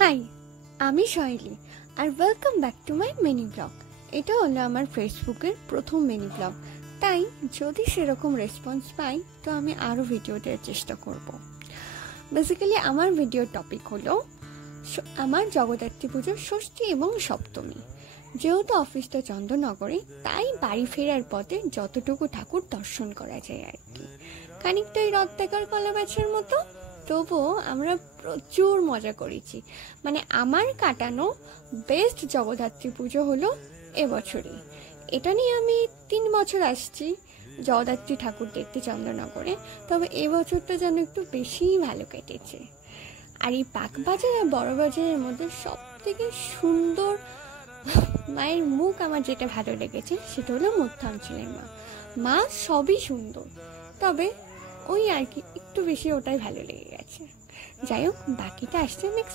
High, আমি শৈলী আর welcome back to my mini blog. এটা হলো আমার ফেসবুকের প্রথম মিনি ব্লগ, তাই যদি সেরকম রেসপন্স পাই তো আমি আরও ভিডিও দেওয়ার চেষ্টা করব। বেসিক্যালি আমার ভিডিওর টপিক হলো আমার জগদ্ধাত্রী পুজোর ষষ্ঠী এবং সপ্তমী। যেহেতু অফিসটা চন্দননগরে, তাই বাড়ি ফেরার পথে যতটুকু ঠাকুর দর্শন করা যায় আর কি, খানিকটা এই রথ দেখার কলা ব্যাচের মতো। তবুও আমরা প্রচুর মজা করেছি। মানে আমার কাটানো বেস্ট জগদ্ধাত্রী পুজো হলো এবছরই। এটা নিয়ে আমি 3 বছর আসছি জগদ্ধাত্রী ঠাকুর দেখতে চন্দননগরে, তবে এবছরটা যেন একটু বেশিই ভালো কেটেছে। আর এই বাগবাজার আর বড় বাজারের মধ্যে সব থেকে সুন্দর মায়ের মুখ আমার যেটা ভালো লেগেছে সেটা হলো মধ্যাঞ্চলের মা সবই সুন্দর, তবে ওই আর কি একটু বেশি ওটাই ভালো লেগে গেছে। যাই হোক, বাকিটা আসছে নেক্সট